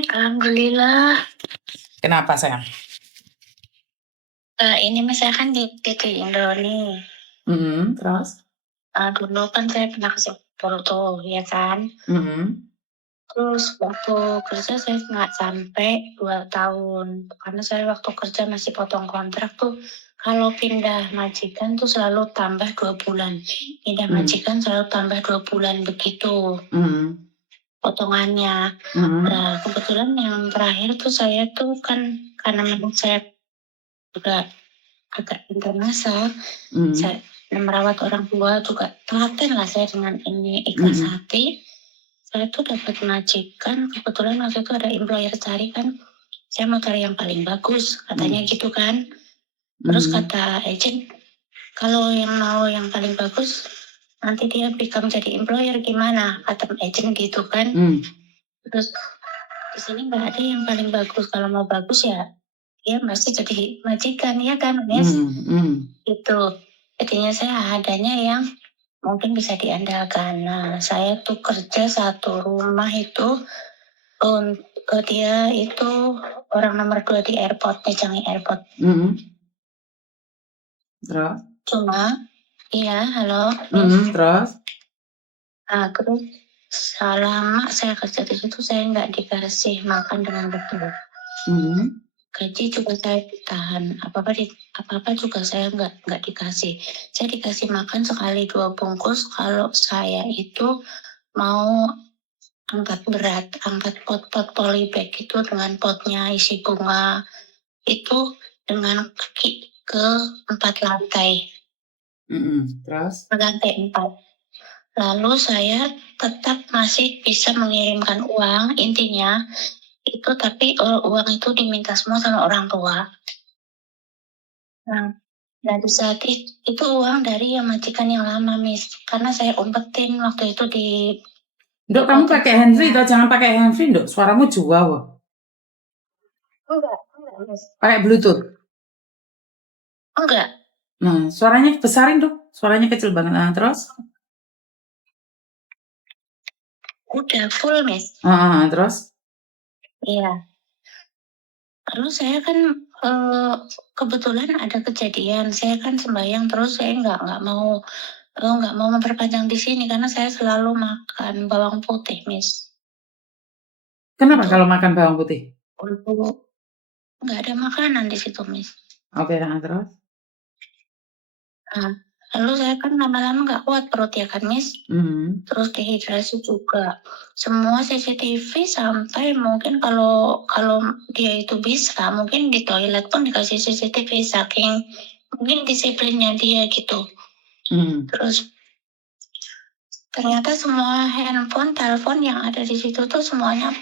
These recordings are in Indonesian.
baik, alhamdulillah. Kenapa sayang? Ini Mas, saya kan di Indo nih. Terus? Dulu kan saya pernah ke Singapura tuh, ya kan. Terus waktu kerja saya nggak sampai 2 tahun. Karena saya waktu kerja masih potong kontrak tuh. Kalau pindah majikan tuh selalu tambah 2 bulan. Pindah majikan selalu tambah 2 bulan begitu. Potongannya. Nah, kebetulan yang terakhir tuh saya tuh kan karena memang saya juga agak pintar masak, saya merawat orang tua juga telaten lah saya dengan ini ikhlas hati. Saya tuh dapat majikan, kebetulan waktu itu ada employer cari kan, saya mau cari yang paling bagus, katanya gitu kan. Terus kata agent, kalau yang mau yang paling bagus, nanti dia become jadi employer gimana? Kata agent gitu kan. Terus di sini nggak ada yang paling bagus, kalau mau bagus ya dia masih jadi majikan ya kan, Miss? Itu. Jadinya saya adanya yang mungkin bisa diandalkan. Nah, saya tuh kerja satu rumah itu dia itu orang nomor 2 di airport, Changi Airport. Terus? Cuma, iya, halo. Terus? Terus selama saya kerja di situ saya nggak dikasih makan dengan betul. Gaji juga saya ditahan, apa-apa juga saya nggak dikasih. Saya dikasih makan sekali 2 bungkus kalau saya itu mau angkat berat, angkat pot-pot polybag itu dengan potnya isi bunga itu dengan kaki ke 4 lantai. Terus? Lantai 4. Lalu saya tetap masih bisa mengirimkan uang, intinya itu, tapi uang itu diminta semua sama orang tua. Nah, dari saat itu uang dari yang majikan yang lama, Miss. Karena saya umpetin waktu itu di... Dok, kamu pakai handfree atau jangan pakai handfree, Dok? Suaramu juga, wah. Enggak, Miss. Pakai Bluetooth? Enggak. Nah, suaranya besarin, Dok. Suaranya kecil banget. Nah, terus? Udah full, Miss. Terus? Iya. Lalu saya kan kebetulan ada kejadian, saya kan sembahyang terus saya nggak mau memperpanjang di sini karena saya selalu makan bawang putih, Miss. Kenapa kalau makan bawang putih? Nggak ada makanan di situ, Miss. Oke, terus? Lalu saya kan lama-lama nggak kuat perut ya kan, Miss. Terus dehidrasi juga. Semua CCTV sampai mungkin kalau dia itu bisa, mungkin di toilet pun dikasih CCTV saking mungkin disiplinnya dia gitu. Terus ternyata semua handphone, telepon yang ada di situ tuh semuanya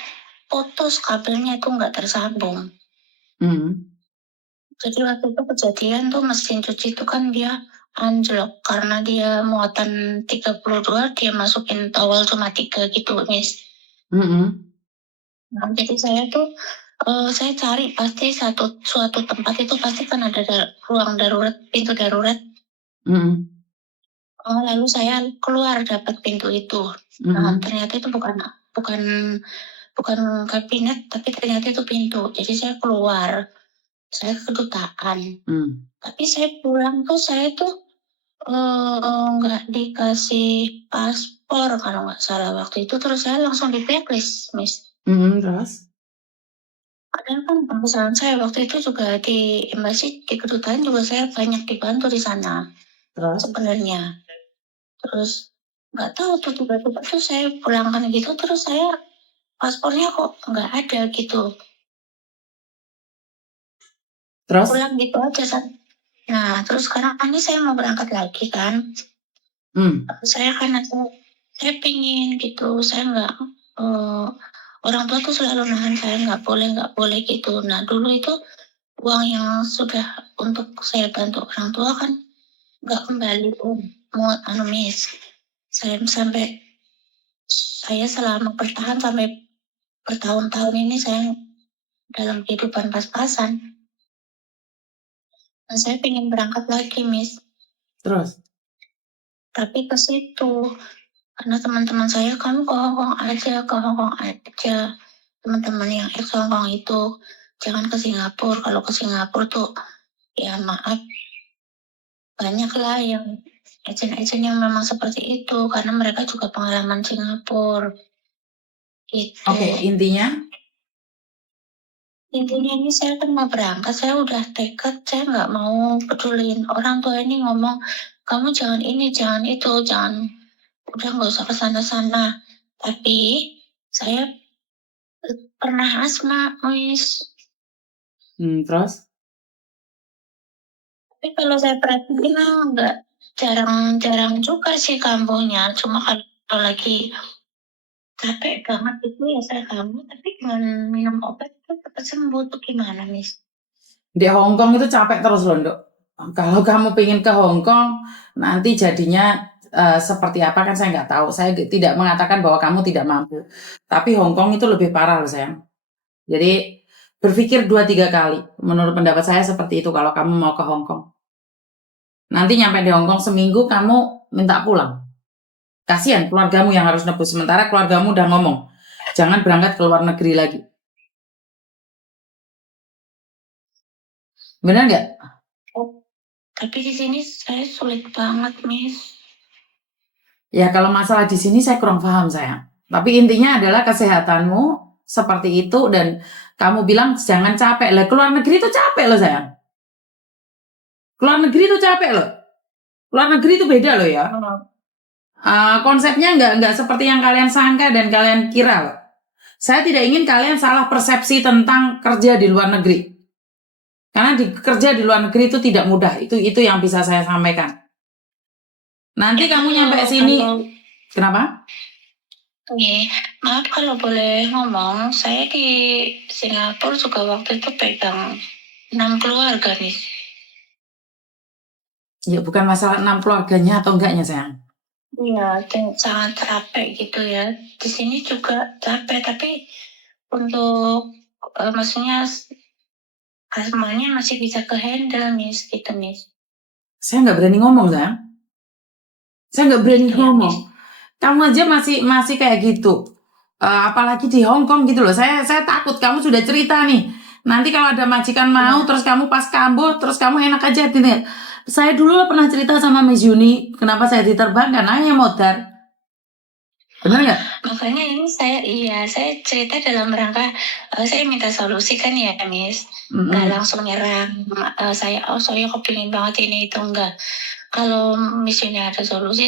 putus, kabelnya itu nggak tersambung. Jadi waktu itu kejadian tuh mesin cuci itu kan dia anjlok karena dia muatan 32, dia masukin towel cuma 3 gitu, Miss. Nah, jadi saya tuh saya cari pasti suatu tempat itu pasti kan ada ruang darurat, pintu darurat. Lalu saya keluar dapat pintu itu. Nah, ternyata itu bukan kabinet, tapi ternyata itu pintu. Jadi saya keluar, saya ke kedutaan. Tapi saya pulang tuh saya tuh nggak dikasih paspor kalau nggak salah waktu itu, terus saya langsung di blacklist, Miss. Terus? Padahal kan perusahaan saya waktu itu juga di embassy, di kedutaan juga saya banyak dibantu di sana. Terus? Sebenarnya. Terus nggak tahu tuh tiba-tiba tuh saya pulangkan gitu, terus saya paspornya kok nggak ada gitu. Terus? Pulang gitu aja. Nah, terus sekarang ini saya mau berangkat lagi kan. Saya pingin gitu, saya nggak orang tua tuh selalu nahan saya nggak boleh gitu. Nah, dulu itu uang yang sudah untuk saya bantu orang tua kan nggak kembali, Miss. Saya selama bertahan sampai bertahun-tahun ini saya dalam kehidupan pas-pasan. Nah, saya pengen berangkat lagi, Miss. Terus? Tapi ke situ karena teman-teman saya, kamu ke Hong Kong aja. teman-teman yang ex Hongkong itu jangan ke Singapura. Kalau ke Singapura tuh ya maaf, banyak lah yang agent-agent yang memang seperti itu karena mereka juga pengalaman Singapura gitu. Oke, intinya ini saya kan mau berangkat, saya udah tekad, saya nggak mau peduliin orang tua ini ngomong kamu jangan ini jangan itu, jangan, udah nggak usah kesana-sana. Tapi saya pernah asma, Miss. terus Tapi kalau saya perhatiin nggak, jarang juga sih kambuhnya. Cuma kalau lagi capek banget itu ya saya kambuh, tapi dengan minum obat itu cepat sembuh tuh gimana, Miss? di Hong Kong itu capek terus loh, Nduk. Kalau kamu pengen ke Hong Kong, nanti jadinya seperti apa kan saya nggak tahu. Saya tidak mengatakan bahwa kamu tidak mampu. Tapi Hong Kong itu lebih parah loh, sayang. Jadi berpikir 2-3 kali. Menurut pendapat saya seperti itu kalau kamu mau ke Hong Kong. Nanti nyampe di Hong Kong seminggu kamu minta pulang. Kasihan keluargamu yang harus nebus. Sementara keluargamu udah ngomong, jangan berangkat ke luar negeri lagi. Benar nggak? Tapi di sini saya sulit banget, Miss. Ya kalau masalah di sini saya kurang paham, sayang. Tapi intinya adalah kesehatanmu seperti itu dan kamu bilang jangan capek. Lah keluar negeri itu capek loh, sayang. Keluar negeri itu capek loh. Keluar negeri itu beda loh ya. Konsepnya nggak seperti yang kalian sangka dan kalian kira loh. Saya tidak ingin kalian salah persepsi tentang kerja di luar negeri. Karena kerja di luar negeri itu tidak mudah. Itu yang bisa saya sampaikan. Nanti kamu nyampe sini, kenapa? Maaf kalau boleh ngomong, saya di Singapura juga waktu itu pegang 6 keluarga, Miss. Ya bukan masalah 6 keluarganya atau enggaknya, sayang. Iya, sangat capek gitu ya. Di sini juga capek, tapi untuk maksudnya semuanya masih bisa ke-handle, Miss, gitu, Miss. Saya nggak berani ngomong, sayang. Saya nggak berani ngomong. Kamu aja masih kayak gitu. Apalagi di Hong Kong gitu loh. Saya takut kamu sudah cerita nih. Nanti kalau ada majikan mau, terus kamu pas kambuh, terus kamu enak aja gini. Saya dulu pernah cerita sama Miss Yuni, kenapa saya diterbangkan, hanya modar. Benar nggak? Makanya ini saya cerita dalam rangka saya minta solusi kan ya, Miss. Nggak langsung nyerang. Saya kepingin banget ini itu enggak. Kalau Miss ini ada solusi,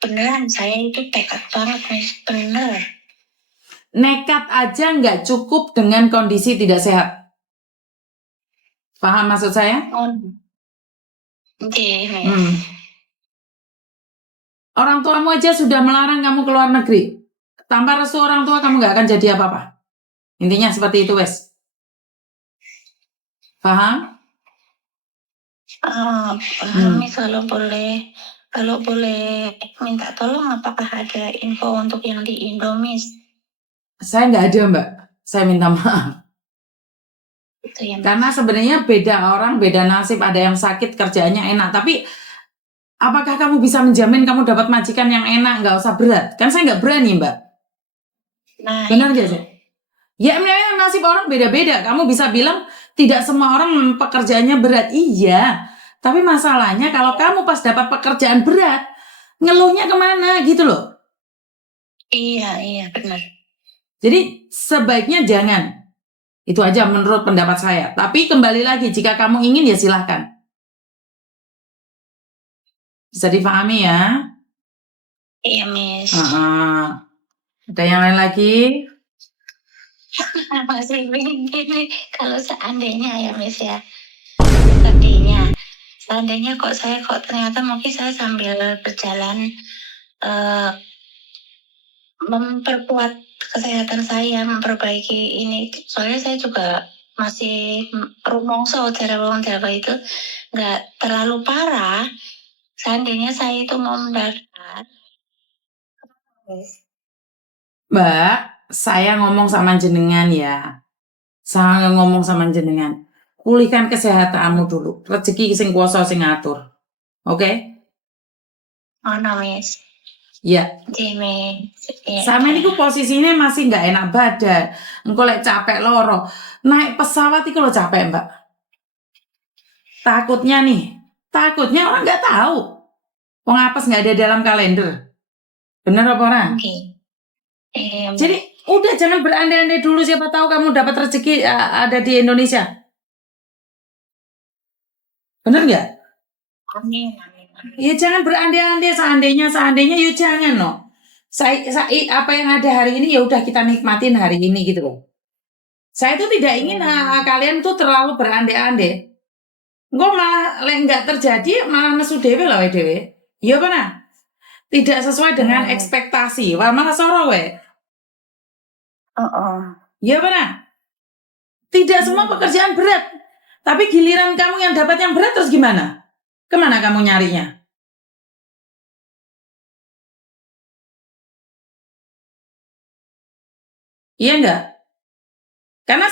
beneran saya itu tekad banget, Miss. Bener. Nekat aja nggak cukup dengan kondisi tidak sehat. Paham maksud saya? Orang tuamu aja sudah melarang kamu keluar negeri. Tanpa restu orang tua kamu nggak akan jadi apa-apa. Intinya seperti itu, Wes. Paham? Paham, Miss. Kalau boleh minta tolong, apakah ada info untuk yang di Indo, Miss? Saya nggak ada, Mbak. Saya minta maaf. Itu ya, karena sebenarnya beda orang, beda nasib. Ada yang sakit kerjaannya enak, tapi apakah kamu bisa menjamin kamu dapat majikan yang enak, nggak usah berat? Kan saya nggak berani, Mbak. Nah, benar nggak sih? Ya memang nasib orang beda-beda. Kamu bisa bilang tidak semua orang pekerjaannya berat, iya. Tapi masalahnya kalau kamu pas dapat pekerjaan berat, ngeluhnya kemana gitu loh. Iya benar. Jadi sebaiknya jangan. Itu aja menurut pendapat saya. Tapi kembali lagi, jika kamu ingin ya silahkan. Bisa dipahami ya? Iya, Miss. Ada yang lain lagi? Masih begini, kalau seandainya ya, Miss ya. Seandainya ternyata mungkin saya sambil berjalan memperkuat kesehatan saya, memperbaiki ini. Soalnya saya juga masih rumongso, Jawa itu nggak terlalu parah. Seandainya saya itu mau mendaftar, Mbak, saya ngomong sama jenengan ya. Saya ngomong sama jenengan. Pulihkan kesehatanmu dulu. Rezeki sing kuasa sing ngatur. Oke? Oh no, Miss. Ya, Jeme. Ya. sama ini posisinya masih nggak enak badan. Engko lek capek loro. Naik pesawat itu lo capek, Mbak. Takutnya orang nggak tahu. Wong apes nggak ada dalam kalender. Bener apa orang? Oke. Jadi udah jangan berandai-andai dulu, siapa tahu kamu dapat rezeki ada di Indonesia. Bener nggak? Amin. Ya jangan berandai-andai, seandainya yuk jangan no. Apa yang ada hari ini ya udah kita nikmatin hari ini gitu loh. Saya tuh tidak ingin kalian tuh terlalu berandai-andai. Gue malah nggak terjadi malah nesu dewe lah dewe. Iya benar. Tidak sesuai dengan ekspektasi. Wah malah soro we. Iya benar. Tidak semua pekerjaan berat. Tapi giliran kamu yang dapat yang berat terus gimana? Kemana kamu nyarinya? Iya enggak? Karena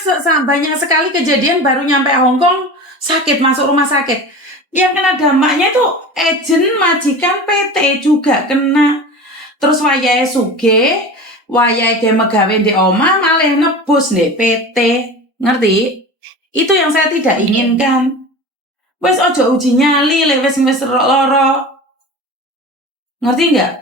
banyak sekali kejadian baru nyampe Hongkong sakit masuk rumah sakit. Yang kena dampaknya itu agent majikan PT juga kena. Terus wayahe suge, wayahe ge megawe di omah malah nebus nih PT. Ngerti? Itu yang saya tidak inginkan. Wes ojo uji nyali le wes loro. Ngerti enggak?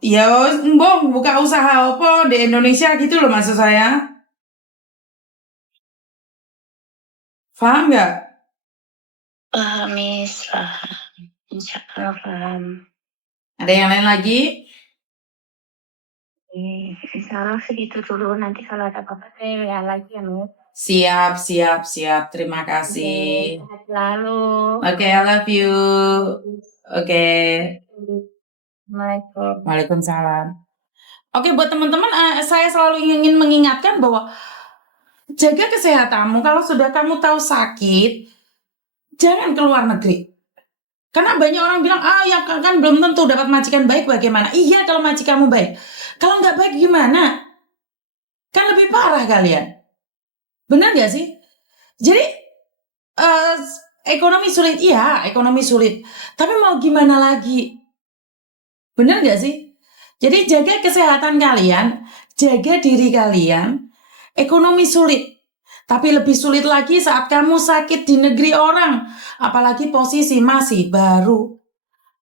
Ya, mbok buka usaha apa di Indonesia gitu loh maksud saya. Paham nggak? Paham, Miss. Paham. Insya Allah paham. Ada yang lain lagi? Insya Allah segitu dulu. Nanti kalau ada apa-apa saya WA lagi ya, Miss. Siap. Terima kasih. Sehat selalu. Oke, I love you. Oke. Assalamualaikum. Waalaikumsalam. Oke, buat teman-teman, saya selalu ingin mengingatkan bahwa jaga kesehatanmu. Kalau sudah kamu tahu sakit, jangan keluar negeri. Karena banyak orang bilang, ya kan belum tentu dapat majikan baik bagaimana. Iya kalau majikanmu baik. Kalau nggak baik gimana? Kan lebih parah kalian. Benar nggak sih? Jadi, ekonomi sulit. Iya, ekonomi sulit. Tapi mau gimana lagi? Benar nggak sih? Jadi jaga kesehatan kalian, jaga diri kalian. Ekonomi sulit. Tapi lebih sulit lagi saat kamu sakit di negeri orang. Apalagi posisi masih baru.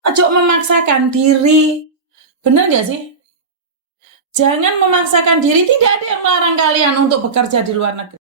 Ojo memaksakan diri. Benar gak sih? Jangan memaksakan diri. Tidak ada yang melarang kalian untuk bekerja di luar negeri.